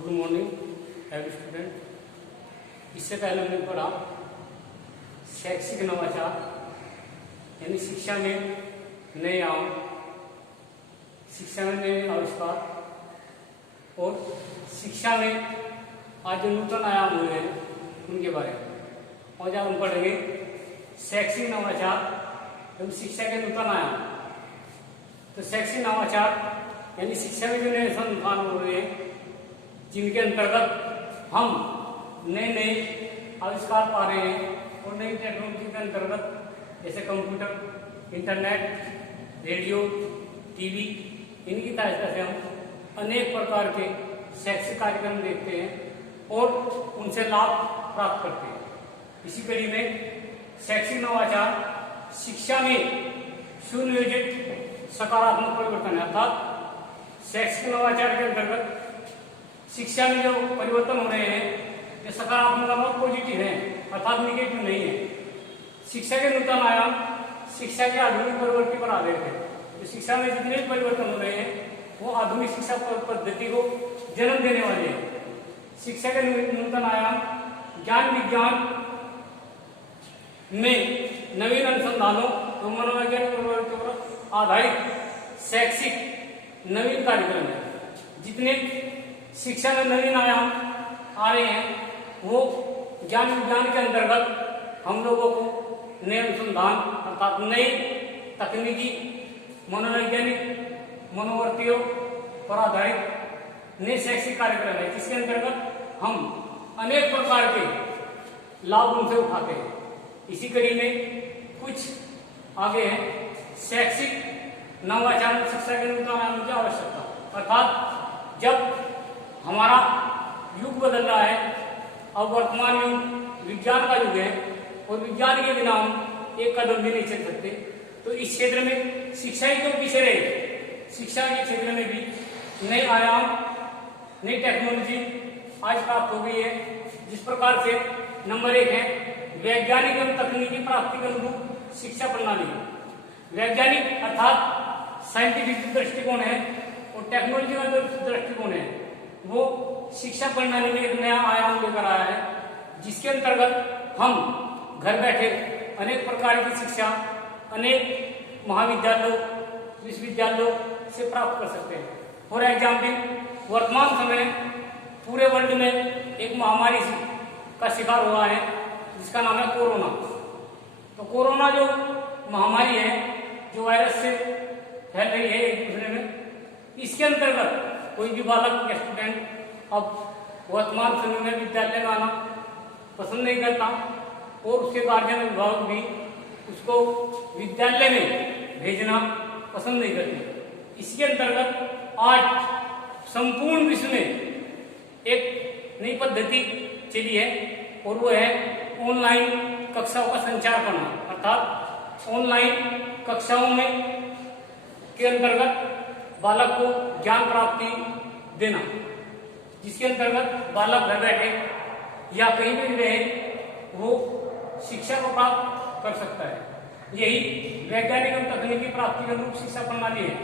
Good morning every student. इससे पहले हमने पढ़ा शैक्षिक नवाचार यानी शिक्षा में नए आयाम, शिक्षा में नए आविष्कार और शिक्षा में आज जो नूतन आयाम हुए हैं उनके बारे में। और जब हम पढ़ेंगे शैक्षिक नवाचार एवं शिक्षा के नूतन आयाम, तो शैक्षिक नवाचार यानी शिक्षा में जो नए संस्थान हो रहे हैं जिनके अंतर्गत हम नए नए आविष्कार पा रहे हैं और नई टेक्नोलॉजी के अंतर्गत जैसे कंप्यूटर, इंटरनेट, रेडियो, टीवी, इनकी सहायता से हम अनेक प्रकार के शैक्षिक कार्यक्रम देखते हैं और उनसे लाभ प्राप्त करते हैं। इसी कड़ी में शैक्षिक नवाचार शिक्षा में सुनियोजित सकारात्मक परिवर्तन है, अर्थात शैक्षिक नवाचार के अंतर्गत शिक्षा में जो परिवर्तन हो रहे हैं ये सकारात्मक और पॉजिटिव है, अर्थात निगेटिव नहीं है। शिक्षा के नूतन आयाम शिक्षा के आधुनिक प्रवृत्ति पर आधारित है। तो शिक्षा में जितने भी परिवर्तन हो रहे हैं वो आधुनिक शिक्षा पद्धति को जन्म देने वाले हैं। शिक्षा के नूतन आयाम ज्ञान विज्ञान में नवीन अनुसंधानों और मनोवैज्ञानिक प्रवृत्तियों पर आधारित शैक्षिक नवीन कार्यक्रम है। जितने शिक्षा में नवीन आयाम आ रहे हैं वो ज्ञान विज्ञान के अंतर्गत हम लोगों को नए अनुसंधान अर्थात नई तकनीकी मनोवैज्ञानिक मनोवर्तियों पर आधारित नए शैक्षिक कार्यक्रम है, जिसके अंतर्गत हम अनेक प्रकार के लाभ उनसे उठाते हैं। इसी कड़ी में कुछ आगे है शैक्षिक नवाचार शिक्षा के नूतन आयाम की आवश्यकता, अर्थात जब हमारा युग बदल रहा है, अब वर्तमान युग विज्ञान का युग है और विज्ञान के बिना हम एक कदम भी नहीं चल सकते। तो इस क्षेत्र में शिक्षा ही क्यों पीछे रहे, शिक्षा के क्षेत्र में भी नए आयाम नई टेक्नोलॉजी आज प्राप्त हो गई है। जिस प्रकार से नंबर 1 है वैज्ञानिक एवं तकनीकी प्राप्ति के अनुरूप शिक्षा प्रणाली। वैज्ञानिक अर्थात साइंटिफिक दृष्टिकोण है और टेक्नोलॉजी का जो दृष्टिकोण है वो शिक्षा प्रणाली में एक नया आयाम लेकर आया है, जिसके अंतर्गत हम घर बैठे अनेक प्रकार की शिक्षा अनेक महाविद्यालयों विश्वविद्यालयों से प्राप्त कर सकते हैं। फॉर एग्जाम्पल वर्तमान समय पूरे वर्ल्ड में एक महामारी का शिकार हुआ है जिसका नाम है कोरोना। तो कोरोना जो महामारी है जो वायरस से फैल रही है एक दूसरे में, इसके अंतर्गत कोई भी बालक या स्टूडेंट अब वर्तमान समय में विद्यालय में आना पसंद नहीं करता और उसके गार्जियन अभिभावक भी उसको विद्यालय में भेजना पसंद नहीं करते। इसके अंतर्गत आज संपूर्ण विश्व में एक नई पद्धति चली है और वो है ऑनलाइन कक्षाओं का संचार करना, अर्थात ऑनलाइन कक्षाओं में के अंतर्गत बालक को ज्ञान प्राप्ति देना, जिसके अंतर्गत बालक घर बैठे या कहीं भी रहे वो शिक्षा को प्राप्त कर सकता है। यही वैज्ञानिक एवं तकनीकी प्राप्ति के अनुरूप शिक्षा प्रणाली है।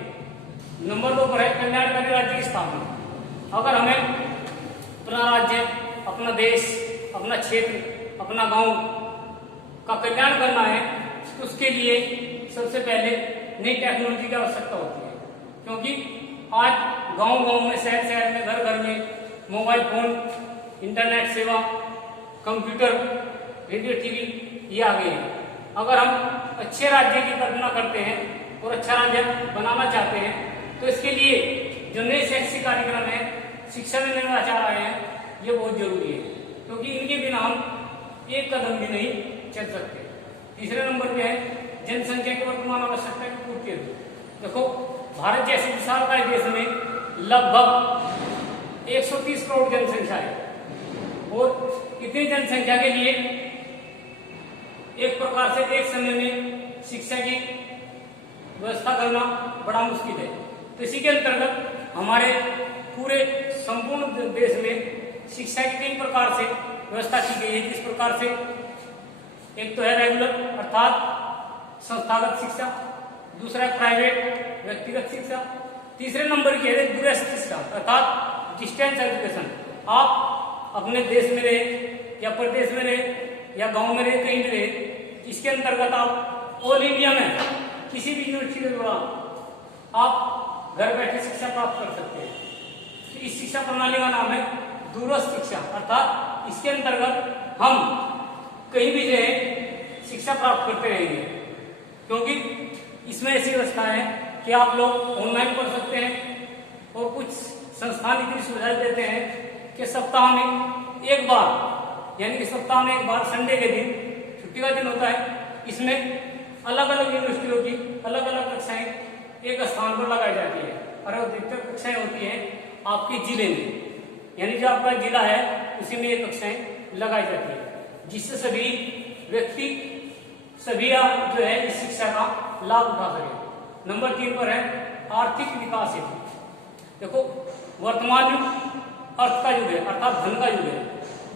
नंबर 2 पर है कल्याणकारी राज्य की स्थापना। अगर हमें अपना राज्य, अपना देश, अपना क्षेत्र, अपना गांव का कल्याण करना है तो उसके लिए सबसे पहले नई टेक्नोलॉजी की आवश्यकता होती है, क्योंकि आज गांव-गांव में, शहर-शहर में, घर-घर में मोबाइल फोन, इंटरनेट सेवा, कंप्यूटर, रेडियो, टीवी ये आ गए हैं। अगर हम अच्छे राज्य की कल्पना करते हैं और अच्छा राज्य बनाना चाहते हैं तो इसके लिए जो नए शैक्षिक कार्यक्रम है, शिक्षा में नवाचार आए हैं, ये बहुत जरूरी है, क्योंकि इनके बिना हम एक कदम भी नहीं चल सकते। तीसरे नंबर पे है जनसंख्या की वर्तमान आवश्यकता की पूर्ति। देखो भारत जैसे विशालकाय देश में लगभग 130 करोड़ जनसंख्या है और इतनी जनसंख्या के लिए एक प्रकार से एक समय में शिक्षा की व्यवस्था करना बड़ा मुश्किल है। तो इसी के अंतर्गत हमारे पूरे संपूर्ण देश में शिक्षा की कई प्रकार से व्यवस्था की गई है। जिस प्रकार से एक तो है रेगुलर अर्थात संस्थागत शिक्षा, दूसरा है प्राइवेट व्यक्तिगत शिक्षा, तीसरे नंबर की है दूरस्थ शिक्षा अर्थात डिस्टेंस एजुकेशन। आप अपने देश में रहे या प्रदेश में रहे या गांव में रहे, कहीं भी रहे, इसके अंतर्गत आप ऑल इंडिया में किसी भी यूनिवर्सिटी के द्वारा आप घर बैठे शिक्षा प्राप्त कर सकते हैं। तो इस शिक्षा प्रणाली का नाम है दूरस्थ शिक्षा, अर्थात इसके अंतर्गत हम कहीं भी जो है शिक्षा प्राप्त करते रहेंगे, क्योंकि इसमें ऐसी व्यवस्था है कि आप लोग ऑनलाइन पढ़ सकते हैं और कुछ संस्थान इतनी सुविधाएं देते हैं कि सप्ताह में एक बार, यानी कि सप्ताह में एक बार संडे के दिन, छुट्टी का दिन होता है, इसमें अलग अलग यूनिवर्सिटियों की अलग अलग कक्षाएं एक स्थान पर लगाई जाती है और अधिकतर कक्षाएं होती हैं आपके जिले में, यानी जो आपका जिला है उसी में ये कक्षाएं लगाई जाती है, जिससे सभी व्यक्ति सभी जो है इस शिक्षा का लाभ उठा सके। नंबर 3 पर है आर्थिक विकास हेतु। देखो वर्तमान युग अर्थ का युग है, अर्थात धन का युग है।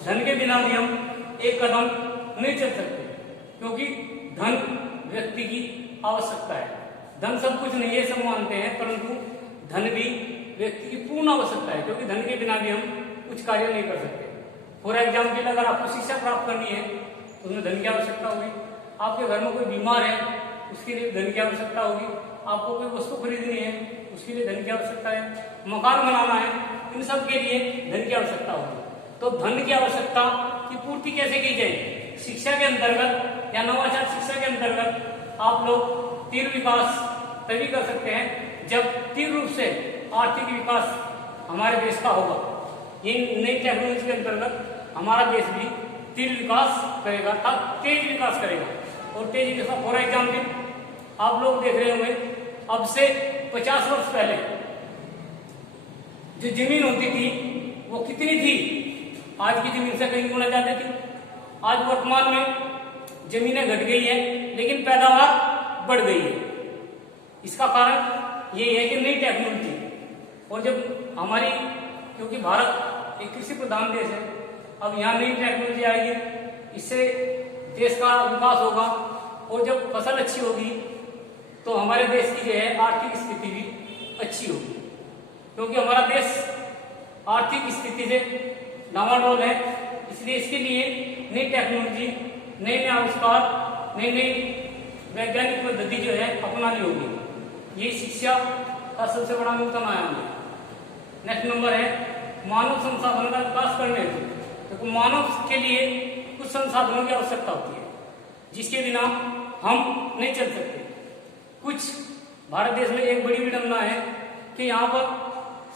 धन के बिना भी हम एक कदम नहीं चल सकते, क्योंकि धन व्यक्ति की आवश्यकता है। धन सब कुछ नहीं है, सब मानते हैं, परंतु धन भी व्यक्ति की पूर्ण आवश्यकता है, क्योंकि धन के बिना भी हम कुछ कार्य नहीं कर सकते। फॉर एग्जाम्पल, अगर आपको शिक्षा प्राप्त करनी है तो उसमें धन की आवश्यकता होगी। आपके घर में कोई बीमार है, उसके लिए धन की आवश्यकता होगी। आपको कोई वस्तु खरीदनी है, उसके लिए धन की आवश्यकता है। मकान बनाना है, इन सब के लिए धन की आवश्यकता होगी। तो धन की आवश्यकता की पूर्ति कैसे की जाए? शिक्षा के अंतर्गत या नवाचार शिक्षा के अंतर्गत आप लोग तीव्र विकास तभी कर सकते हैं जब तीव्र रूप से आर्थिक विकास हमारे देश का होगा। ये नई टेक्नोलॉजी के अंतर्गत हमारा देश भी तीव्र विकास करेगा, तेज विकास करेगा। और तेज विकास, फॉर एग्जाम्पल, आप लोग देख रहे होंगे अब से 50 वर्ष पहले जो जमीन होती थी वो कितनी थी? आज की जमीन से कहीं गुना ज्यादा थी। आज वर्तमान में जमीनें घट गई हैं, लेकिन पैदावार बढ़ गई है। इसका कारण ये है कि नई टेक्नोलॉजी, और जब हमारी, क्योंकि भारत एक कृषि प्रधान देश है, अब यहाँ नई टेक्नोलॉजी आएगी, इससे देश का विकास होगा। और जब फसल अच्छी होगी तो हमारे देश की जो है आर्थिक स्थिति भी अच्छी होगी, क्योंकि हमारा देश आर्थिक स्थिति से डामाडोल है। इसलिए इसके लिए नई टेक्नोलॉजी, नए नए आविष्कार, नई नई वैज्ञानिक पद्धति जो है अपनानी होगी। ये शिक्षा का सबसे बड़ा नूतन आयाम है। नेक्स्ट नंबर है मानव संसाधन का विकास करने हेतु। तो मानव के लिए कुछ संसाधनों की आवश्यकता होती है, जिसके बिना हम नहीं चल सकते। कुछ भारत देश में एक बड़ी विडंबना है कि यहाँ पर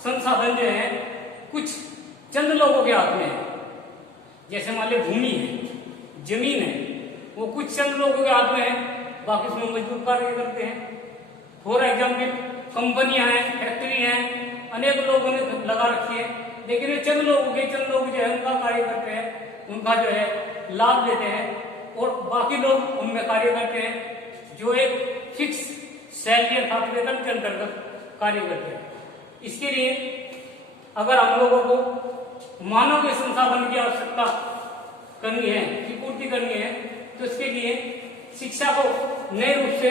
संसाधन जो है कुछ चंद लोगों के हाथ में है। जैसे मान लो भूमि है, जमीन है, वो कुछ चंद लोगों के हाथ में है, बाकी उसमें मजदूर कार्य करते हैं। फॉर एग्जाम्पल, कंपनियां हैं, फैक्ट्री हैं, अनेक लोगों ने लगा रखी है, लेकिन ये चंद लोग जो है उनका कार्य करते हैं, उनका जो है लाभ लेते हैं, और बाकी लोग उनमें कार्य करते हैं जो एक फिक्स सैलरी अर्थात वेतन के अंतर्गत कार्य करते हैं। इसके लिए अगर हम लोगों को मानव के संसाधन की आवश्यकता करनी है, की पूर्ति करनी है, तो इसके लिए शिक्षा को नए रूप से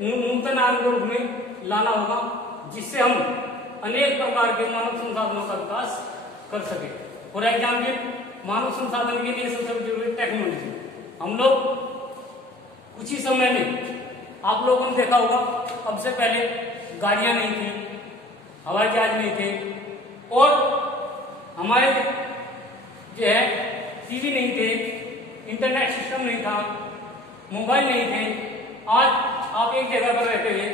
नूतन आयाम के रूप में लाना होगा, जिससे हम अनेक प्रकार के मानव संसाधनों का विकास कर सके। फॉर एग्जाम्पल, मानव संसाधन के लिए सबसे जरूरी टेक्नोलॉजी। हम लोग कुछ ही समय में, आप लोगों ने देखा होगा, अब से पहले गाड़ियां नहीं थी, हवाई जहाज नहीं थे, और हमारे जो है टीवी नहीं थे, इंटरनेट सिस्टम नहीं था, मोबाइल नहीं थे। आज आप एक जगह पर रहते हुए,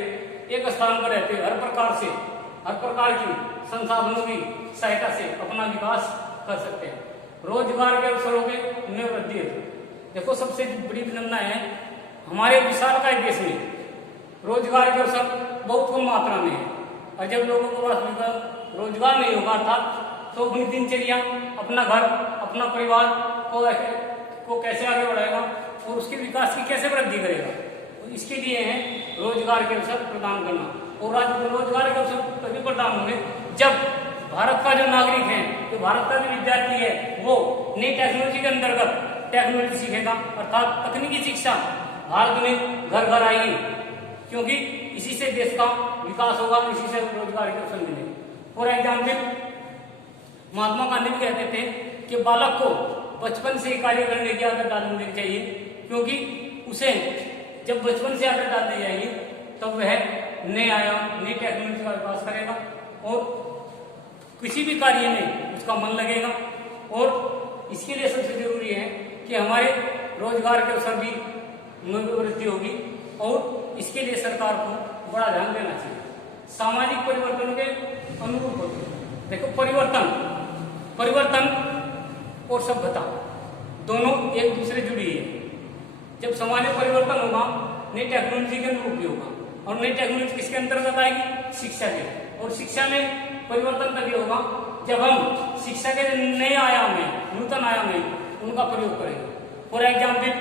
एक स्थान पर रहते हुए, हर प्रकार की संसाधनों की सहायता से अपना विकास कर सकते हैं। रोजगार के अवसरों में वृद्धि है। देखो सबसे बड़ी विडंबना है हमारे विशालकाय देश में रोजगार के अवसर बहुत कम मात्रा में है, और जब लोगों के पास रोजगार नहीं होगा, अर्थात तो अपनी दिनचर्या, अपना घर, अपना परिवार को कैसे आगे बढ़ाएगा और उसके विकास की कैसे वृद्धि करेगा। तो इसके लिए है रोजगार के अवसर प्रदान करना। और राज्य को रोजगार के अवसर तभी प्रदान होंगे जब भारत का जो नागरिक है, जो भारत का जो विद्यार्थी है, वो नई टेक्नोलॉजी के अंतर्गत टेक्नोलॉजी सीखेगा, अर्थात तकनीकी शिक्षा भारत में घर घर आएगी, क्योंकि इसी से देश का विकास होगा, इसी से रोजगार के अवसर मिलेंगे। फॉर एग्जाम्पल, महात्मा गांधी भी कहते थे कि बालक को बचपन से ही कार्य करने की आदत डाल देनी चाहिए, क्योंकि उसे जब बचपन से आदत डाल दी जाएगी तब वह नए आयाम, नई टेक्नोलॉजी का विकास करेगा और किसी भी कार्य में उसका मन लगेगा। और इसके लिए सबसे जरूरी है कि हमारे रोजगार के अवसर भी में वृद्धि होगी और इसके लिए सरकार को बड़ा ध्यान देना चाहिए। सामाजिक परिवर्तन के अनुरूप होते हैं। देखो, परिवर्तन और सभ्यता दोनों एक दूसरे जुड़ी है। जब समाज में परिवर्तन होगा, नई टेक्नोलॉजी के अनुरूप भी होगा, और नई टेक्नोलॉजी किसके अंतर्गत आएगी? शिक्षा के। और शिक्षा में परिवर्तन तभी होगा जब हम शिक्षा के नए आयाम में, नूतन आयाम में उनका प्रयोग करेंगे। फॉर एग्जाम्पल,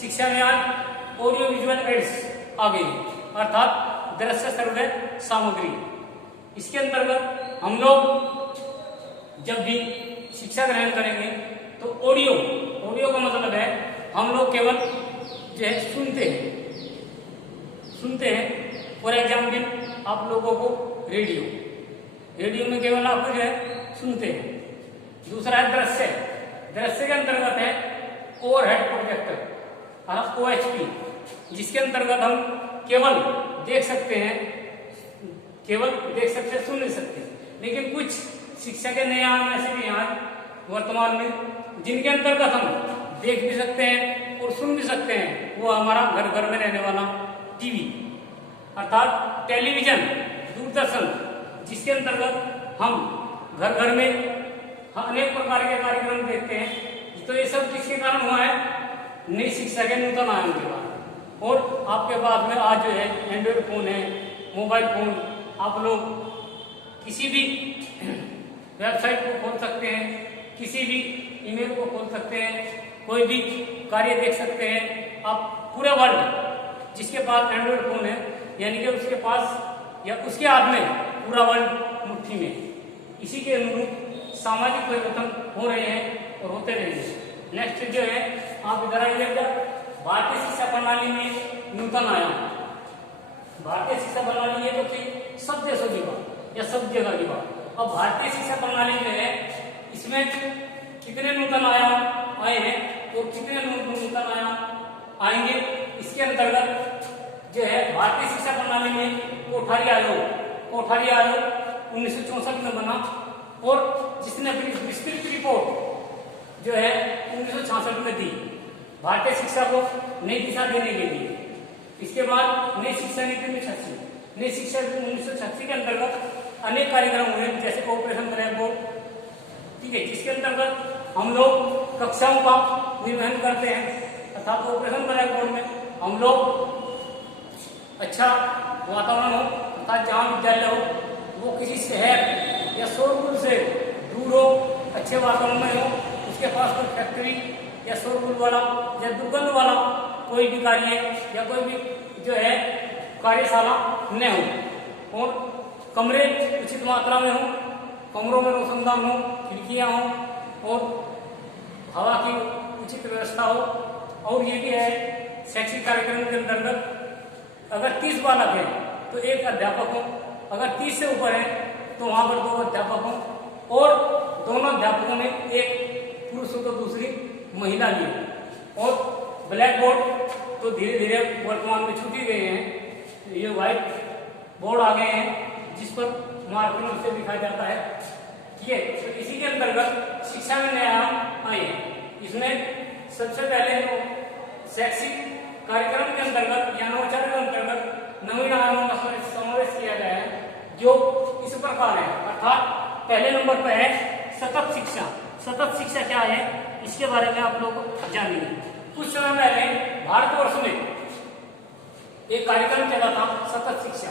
शिक्षा में आज ऑडियो विजुअल एड्स आ गई, अर्थात दृश्य श्रव्य सामग्री। इसके अंतर्गत हम लोग जब भी शिक्षा ग्रहण करेंगे तो ऑडियो का मतलब है हम लोग केवल जो है सुनते हैं। फॉर एग्जाम्पल, आप लोगों को रेडियो में केवल आप जो है सुनते हैं। दूसरा है दृश्य के अंतर्गत है ओवरहेड प्रोजेक्टर OHP, जिसके अंतर्गत हम केवल देख सकते हैं, सुन नहीं सकते। लेकिन कुछ शिक्षा के नए आयाम ऐसे भी हैं वर्तमान में जिनके अंतर्गत हम देख भी सकते हैं और सुन भी सकते हैं। वो हमारा घर घर में रहने वाला टीवी अर्थात टेलीविजन, दूरदर्शन, जिसके अंतर्गत हम घर घर में अनेक प्रकार के कार्यक्रम देखते हैं। तो ये सब किसके कारण हुआ है? नई शिक्षा के नूतन आयाम के बाद। और आपके पास में आज जो है एंड्रॉइड फोन है, मोबाइल फोन, आप लोग किसी भी वेबसाइट को खोल सकते हैं, किसी भी ईमेल को खोल सकते हैं, कोई भी कार्य देख सकते हैं। आप पूरे वर्ल्ड, जिसके पास एंड्रॉइड फोन है यानी कि उसके पास या उसके हाथ में पूरा वर्ल्ड मुट्ठी में। इसी के अनुरूप सामाजिक परिवर्तन हो रहे हैं और होते रहेंगे। नेक्स्ट जो है आप इधर आइएगा, भारतीय शिक्षा प्रणाली में नूतन आयाम। भारतीय शिक्षा प्रणाली ये तो थी सब देशों की बात या सब जगह की बात। अब भारतीय शिक्षा प्रणाली जो है इसमें कितने नूतन आयाम आए हैं और कितने नूतन आयाम आएंगे, इसके अंतर्गत जो है भारतीय शिक्षा प्रणाली में कोठारी आयोग 1964 में बना और जिसने अपनी विस्तृत रिपोर्ट जो है 1966 में दी भारतीय शिक्षा को नई दिशा देने के लिए। इसके बाद नई शिक्षा नीति में 1986 के अंतर्गत अनेक कार्यक्रम हुए, जैसे ऑपरेशन ब्लैक बोर्ड, ठीक है, जिसके अंतर्गत हम लोग कक्षाओं का निर्वहन करते हैं। अर्थात ऑपरेशन ब्लैक बोर्ड में हम लोग अच्छा वातावरण हो, अर्थात जहाँ विद्यालय हो वो किसी शहर या शोरगुल से दूर हो, अच्छे वातावरण में हो, उसके पास कोई फैक्ट्री या शोरगुल वाला या दुर्गंध वाला कोई भी कार्य या कोई भी जो है कार्यशाला न हो, और कमरे उचित मात्रा में हो, कमरों में रोशनदान हो, खिड़कियां हो और हवा की उचित व्यवस्था हो। और ये भी है शैक्षिक कार्यक्रम के अंतर्गत अगर 30 बालक है तो एक अध्यापक हो, अगर 30 से ऊपर है तो वहां पर 2 अध्यापक हो और दोनों अध्यापकों में एक पुरुष हो तो दूसरी महिला ली। और ब्लैक बोर्ड तो धीरे धीरे वर्तमान में छूट ही गए हैं, ये व्हाइट बोर्ड आ गए हैं जिस पर मार्करों से लिखा जाता है। ये तो इसी के अंतर्गत शिक्षा में नए आयाम आए हैं। इसमें सबसे पहले शैक्षिक कार्यक्रम के अंतर्गत या नवाचार के अंतर्गत नवीन आयामों का समावेश किया गया है, जो इस प्रकार है। अर्थात पहले नंबर पर है सतत शिक्षा। सतत शिक्षा क्या है, इसके बारे में आप लोग जानिए। कुछ समय पहले भारतवर्ष में एक कार्यक्रम चला था सतत शिक्षा।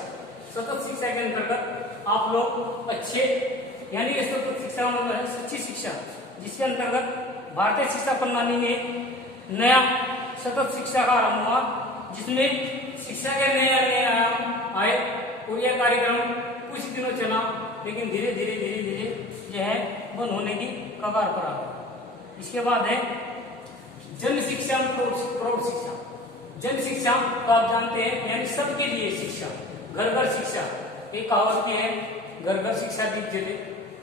सतत शिक्षा के अंतर्गत आप लोग अच्छे यानी कि सतत शिक्षा मतलब है सच्ची शिक्षा, जिसके अंतर्गत भारतीय शिक्षा प्रणाली में नया सतत शिक्षा का आरंभ हुआ, जिसमें शिक्षा के नए आयाम आए। और यह कार्यक्रम कुछ दिनों चला, लेकिन धीरे धीरे जो है बंद होने की कगार पर आ गया। इसके बाद है जन शिक्षा, प्रौढ़ शिक्षा। जन शिक्षा तो आप जानते हैं यानी सबके लिए शिक्षा, घर घर शिक्षा। एक कहावत की है, घर घर शिक्षा दीजिए,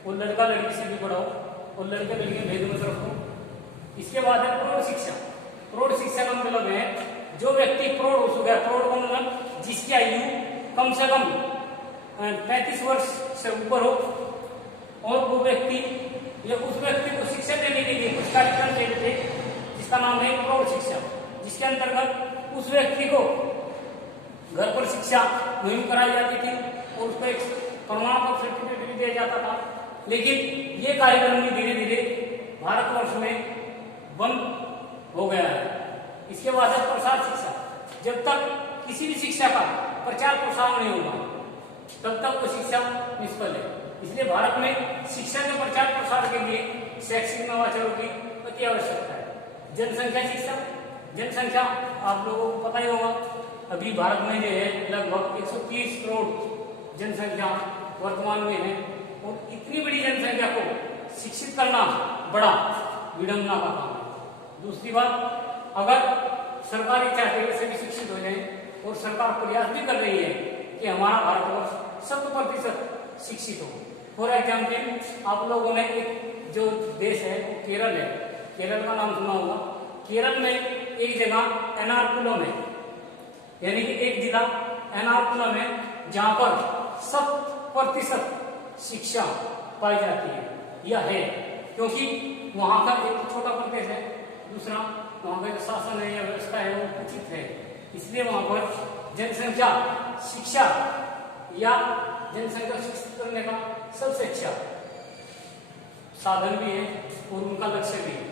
और लड़का लड़की से भी पढ़ाओ और लड़के लड़के भेद मत रखो। इसके बाद है प्रौढ़ शिक्षा। प्रौढ़ शिक्षा का मतलब है जो व्यक्ति प्रौढ़ हो चुका है, प्रौढ़ का मतलब जिसकी आयु कम से कम 35 वर्ष से ऊपर हो, और वो व्यक्ति या उस व्यक्ति को शिक्षा देने के लिए कुछ कार्यक्रम चलते थे जिसका नाम है प्रौढ़ शिक्षा, जिसके अंतर्गत उस व्यक्ति को घर पर शिक्षा मुहिम कराई जाती थी और उसको एक प्रमाण पत्र सर्टिफिकेट भी दिया जाता था। लेकिन ये कार्यक्रम भी धीरे धीरे भारतवर्ष में बंद हो गया है। इसके बाद है प्रसार शिक्षा। जब तक किसी भी शिक्षा का प्रचार प्रसार नहीं होगा तब तक वो शिक्षा निष्फल है। इसलिए भारत में शिक्षा के प्रचार प्रसार के लिए शैक्षिक नवाचारों की अति आवश्यकता है। जनसंख्या शिक्षा। जनसंख्या आप लोगों को पता ही होगा, अभी भारत में जो है लगभग 130 करोड़ जनसंख्या वर्तमान में है, और इतनी बड़ी जनसंख्या को शिक्षित करना बड़ा विडंबना का काम है। दूसरी बात, अगर सरकार ये चाहती है सभी शिक्षित हो जाए, और सरकार प्रयास भी कर रही है कि हमारा भारतवर्ष 100% शिक्षित हो। फॉर एग्जाम्पल आप लोगों ने एक जो देश है वो केरल है, केरल का नाम सुना होगा। केरल में एक जगह एर्नाकुलम है, यानी कि एक जिला एर्नाकुलम है जहां पर 100% शिक्षा पाई जाती है, यह है क्योंकि वहां का एक छोटा प्रदेश है, दूसरा वहां का शासन है या व्यवस्था है वो उचित है, इसलिए वहां पर जनसंख्या शिक्षा या जनसंख्या शिक्षित करने का सबसे अच्छा साधन भी है और उनका लक्ष्य भी है।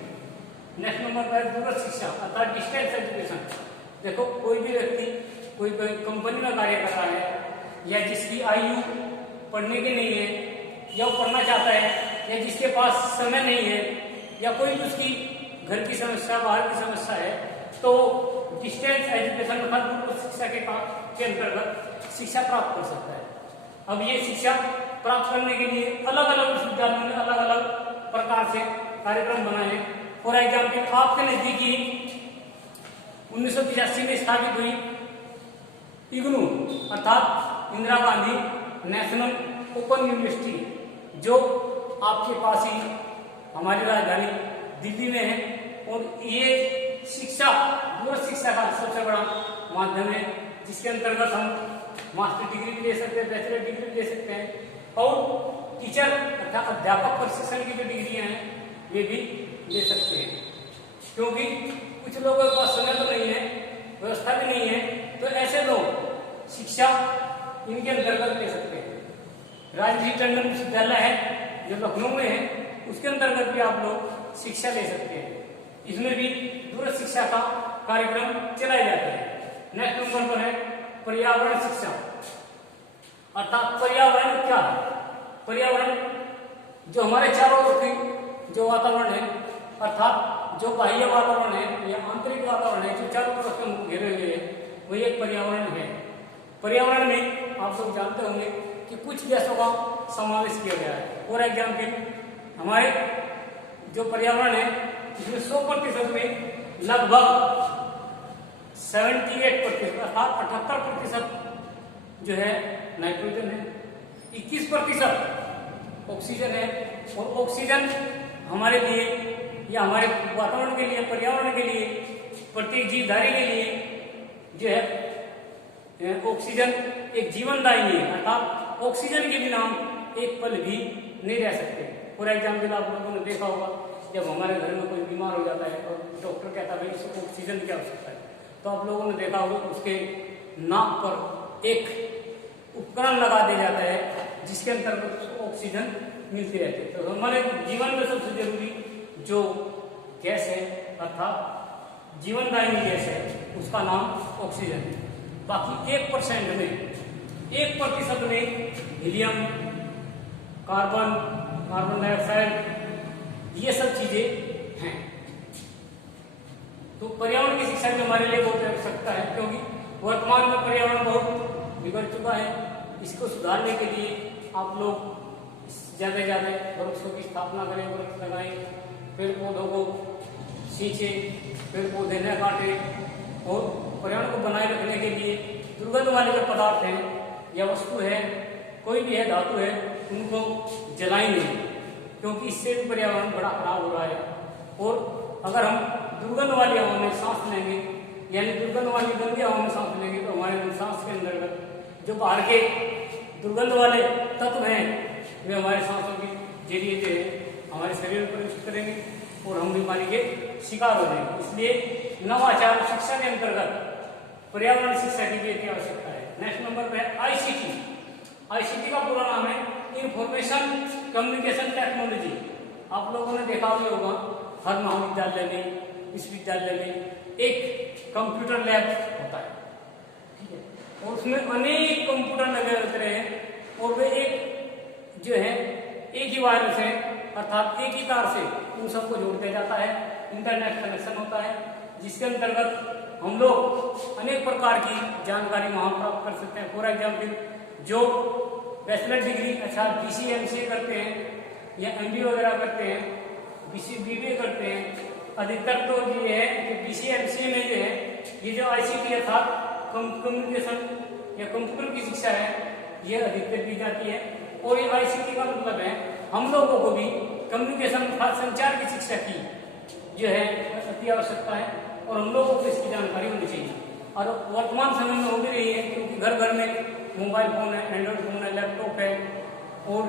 नेक्स्ट नंबर पर दूरस्थ शिक्षा अर्थात डिस्टेंस एजुकेशन। देखो कोई भी व्यक्ति कोई कंपनी में कार्य कर रहा है या जिसकी आयु पढ़ने की नहीं है या वो पढ़ना चाहता है या जिसके पास समय नहीं है या कोई भी उसकी घर की समस्या बाहर की समस्या है, तो डिस्टेंस एजुकेशन अर्थात दूरस्थ शिक्षा के अंतर्गत शिक्षा प्राप्त कर सकता है। अब ये शिक्षा प्राप्त करने के लिए अलग अलग विश्वविद्यालयों ने अलग अलग प्रकार से कार्यक्रम बनाए हैं। फॉर एग्जाम्पल आपके नजदीकी 1985 में स्थापित हुई इग्नू अर्थात Indira Gandhi national open university, जो आपके पास ही हमारी राजधानी दिल्ली में है, और ये शिक्षा दूरस्थ शिक्षा का सबसे बड़ा माध्यम है जिसके अंतर्गत हम मास्टर डिग्री भी ले सकते हैं, बैचलर डिग्री भी ले सकते हैं, और टीचर अर्थात अध्यापक प्रशिक्षण की जो डिग्रियां हैं वे भी ले सकते हैं। क्योंकि कुछ लोगों के पास समय तो नहीं है, व्यवस्था भी नहीं है, तो ऐसे लोग शिक्षा इनके अंतर्गत ले सकते हैं। राजश्री टंडन विश्वविद्यालय है जो लखनऊ में है, उसके अंतर्गत भी आप लोग शिक्षा ले सकते हैं। इसमें भी दूरस्थ शिक्षा का कार्यक्रम चलाए जाते हैं। नेक्स्ट नंबर पर है पर्यावरण शिक्षा अर्थात पर्यावरण क्या है? पर्यावरण जो हमारे चारों ओर की जो वातावरण है अर्थात जो बाह्य वातावरण है या आंतरिक वातावरण है जो चारों तरफ से घेरे हुए है, वही एक पर्यावरण है। पर्यावरण में आप लोग जानते होंगे कि कुछ गैसों का समावेश किया गया है। फॉर एग्जाम्पल हमारे जो पर्यावरण है इसमें 100% में लगभग 78% अर्थात 78% जो है नाइट्रोजन है, 21% ऑक्सीजन है, और ऑक्सीजन हमारे लिए या हमारे वातावरण के लिए पर्यावरण के लिए प्रत्येक जीवधारी के लिए जो है ऑक्सीजन एक जीवनदायी है, अर्थात ऑक्सीजन के बिना हम एक पल भी नहीं रह सकते। फॉर एग्जाम्पल आप लोगों ने देखा होगा जब हमारे घर में कोई बीमार हो जाता है और डॉक्टर कहता है भाई इसको ऑक्सीजन की आवश्यकता है, तो आप लोगों ने देखा होगा उसके नाक पर एक उपकरण लगा दिया जाता है जिसके अंतर्गत ऑक्सीजन मिलती रहती है। तो हमारे जीवन में सबसे जरूरी जो गैस है अर्थात जीवनदायिनी गैस है उसका नाम ऑक्सीजन है। बाकी 1% में 1% में हीलियम, कार्बन, कार्बन डाइऑक्साइड, ये सब चीजें हैं। तो पर्यावरण की शिक्षा भी हमारे लिए बहुत आवश्यकता है क्योंकि वर्तमान में पर्यावरण बहुत बिगड़ चुका है। इसको सुधारने के लिए आप लोग ज्यादा से ज्यादा वृक्षों की स्थापना करें, वृक्ष लगाएं, पेड़ पौधों को सींचें, पेड़ पौधे न काटें, और पर्यावरण को बनाए रखने के लिए दुर्गंध वाले जो पदार्थ हैं या वस्तु है कोई भी है धातु है उनको जलाएं नहीं। क्योंकि इससे भी पर्यावरण बड़ा खराब हो रहा है। और अगर हम दुर्गंध वाली हवा में सांस लेंगे, यानी दुर्गंध वाली गंदी हवा में सांस लेंगे, तो हमारे सांस के अंतर्गत जो बाहर के दुर्गंध वाले तत्व हैं वे हमारे सांसों के जरिए जो है हमारे शरीर में प्रवेश करेंगे और हम बीमारी के शिकार हो जाएंगे। इसलिए नवाचार शिक्षा के अंतर्गत पर्यावरण शिक्षा की भी आवश्यकता है। नेक्स्ट नंबर पे है आईसीटी। आईसीटी का पूरा नाम है इंफॉर्मेशन कम्युनिकेशन टेक्नोलॉजी। आप लोगों ने देखा भी होगा हर महाविद्यालय में, विश्वविद्यालय में एक कंप्यूटर लैब होता है, ठीक है, और उसमें अनेक कंप्यूटर लगे होते हैं और वे एक जो है एक ही वायर से अर्थात एक ही तार से उन सबको जोड़ दिया जाता है। इंटरनेट कनेक्शन होता है जिसके अंतर्गत हम लोग अनेक प्रकार की जानकारी वहां प्राप्त कर सकते हैं। फॉर एग्जाम्पल जो बैचलर डिग्री अच्छा BCA करते हैं या MBA वगैरह करते हैं, BBA करते हैं, अधिकतर तो ये है कि BCA में ये है ये जो ICT अर्थात कम्युनिकेशन या कंप्यूटर की शिक्षा है ये अधिकतर दी जाती है। और ये ICT का मतलब है हम लोगों को भी कम्युनिकेशन अर्थात संचार की शिक्षा की जो है अति आवश्यकता है और हम लोगों को इसकी जानकारी होनी चाहिए। और वर्तमान समय में हो भी रही है क्योंकि घर घर में मोबाइल फोन है, एंड्रॉइड फोन है, लैपटॉप है और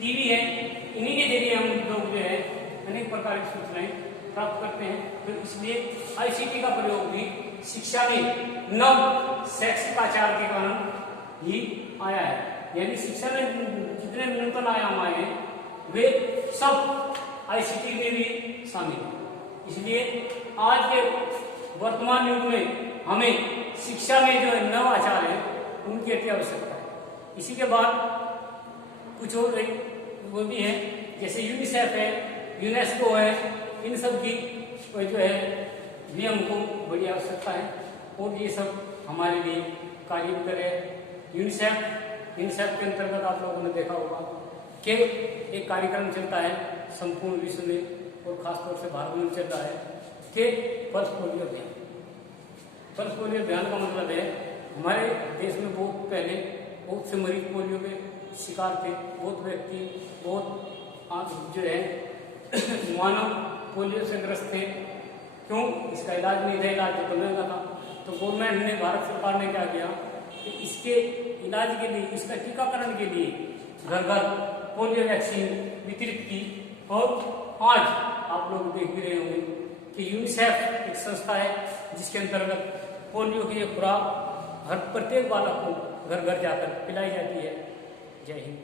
TV है। इन्हीं के जरिए हम लोग जो है अनेक प्रकार की सूचनाएं प्राप्त करते हैं। तो इसलिए ICT का प्रयोग भी शिक्षा में नव शैक्षिक आचार के कारण ही आया है। यानी शिक्षा में जितने नूतन आयाम आए हैं वे सब ICT में भी शामिल है। इसलिए आज के वर्तमान युग में हमें शिक्षा में जो नव आचार है उनकी अति आवश्यकता है। इसी के बाद कुछ और वो भी है जैसे यूनिसेफ है, यूनेस्को है, इन सब की जो है भी हमको बड़ी आवश्यकता है और ये सब हमारे लिए कार्य करे। यूनिसेफ के अंतर्गत आप लोगों ने देखा होगा कि एक कार्यक्रम चलता है संपूर्ण विश्व में और खासतौर से भारत में चल रहा है कि पल्स पोलियो अभियान। पल्स पोलियो अभियान का मतलब है हमारे देश में बहुत पहले बहुत से मरीज पोलियो के शिकार थे, बहुत व्यक्ति बहुत जो है मानव पोलियो से ग्रस्त थे। क्यों? इसका इलाज नहीं था, इलाज तो महंगा था। तो गवर्नमेंट ने, भारत सरकार ने क्या किया कि इसके इलाज के लिए, इसका टीकाकरण के लिए घर घर पोलियो वैक्सीन वितरित की। और आज आप लोग देख भी रहे होंगे कि यूनिसेफ एक संस्था है जिसके अंतर्गत पोलियो की खुराक हर प्रत्येक बालक को घर घर जाकर पिलाई जाती है। जय हिंद।